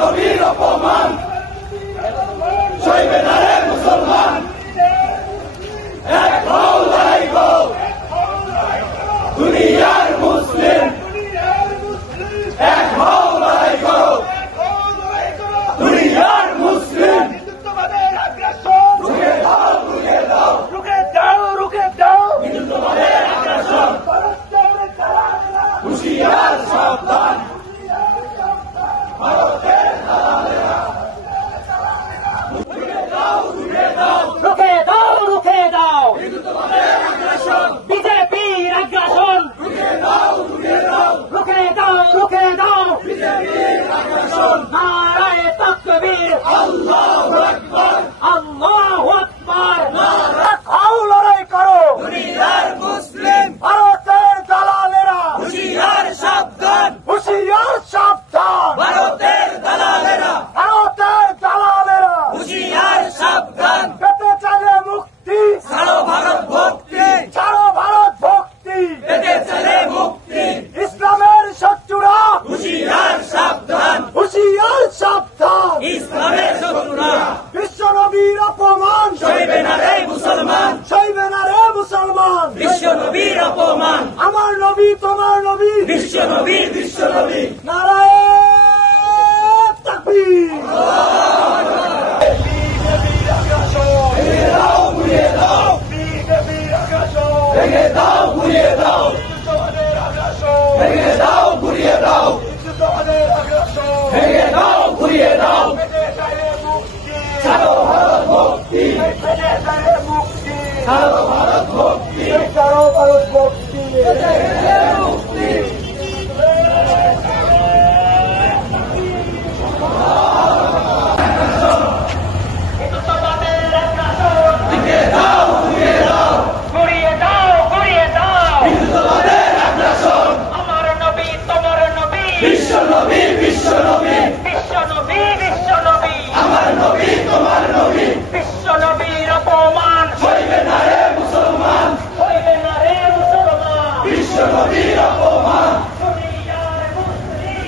নবীর অপমান সইবে না রে মুসলমান। এক হও লড়াই গো দুনিয়ার মুসলিম, এক হও লড়াই গো দুনিয়ার মুসলিম। রুখে দাও রুখে দাও রুখে দাও রুখে দাও হিন্দুত্ববাদের আগ্রাসন, হুঁশিয়ার সাবধান ভারতের দালালেরা। রুখে দাও রুখে দাও রুখে দাও রুখে দাও হিন্দুত্ববাদের আগ্রাসন, বিজেপির আগ্রাসন। রুখে দাও রুখে দাও রুখে দাও রুখে দাও বিজেপির আগ্রাসন। নারায়ে তাকবীর, আল্লাহু আকবার, আল্লাহু আকবার। খাও লড়াই করো দুনিয়ার মুসলিম, ভারতের দালালেরা, হুঁশিয়ার সাবধান হুঁশিয়ার সাবধান। ভারতের দালালেরা, ভারতের দালালেরা হুঁশিয়ার সাবধান। পেতে চাইলে মুক্তি, ছাড়ো ভারত ভক্তি, ছাড়ো ভারত ভক্তি। পেতে চলে মুক্তি, ইসলামের শত্রুরা, হুঁশিয়ার সাবধান। হুঁশিয়ার সাবধান। ইসলামের শত্রুরা বিশ্ব নবীর অপমান সইবে না রে মুসলমান, সইবে না রে মুসলমান। বিশ্ব নবীর অপমান, আমার নবী তোমার নবী, বিশ্ব নবী। নারায়ে তাকবীর। ভেঙে দাও ঘুরিয়ে দাও, ভেঙে দাও ঘুরিয়ে দাও, ভেঙে দাও ঘুরিয়ে দাও, ভেঙে দাও ঘুরিয়ে দাও। ছাড়ো ভারত ভক্তি, ছাড়ো ভারত ভক্তি, ছাড়ো ভারত ভক্তি। মুক্তি। ঘুরিয়ে দাও ঘুরিয়ে দাও ঘুরিয়ে দাও ঘুরিয়ে দাও হিন্দুত্ববাদের আগ্রাসন, আমার নবী তোমার নবী, বিশ্ব নবী বিশ্ব নবী বিশ্ব নবী, আমার নবী তোমার নবী। বিশ্ব নবীর অপমান সইবে না রে মুসলমান, হইবে না রে মুসলমান। বিশ্ব নবীর অপমান। দুনিয়ার মুসলিম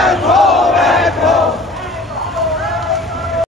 এক হও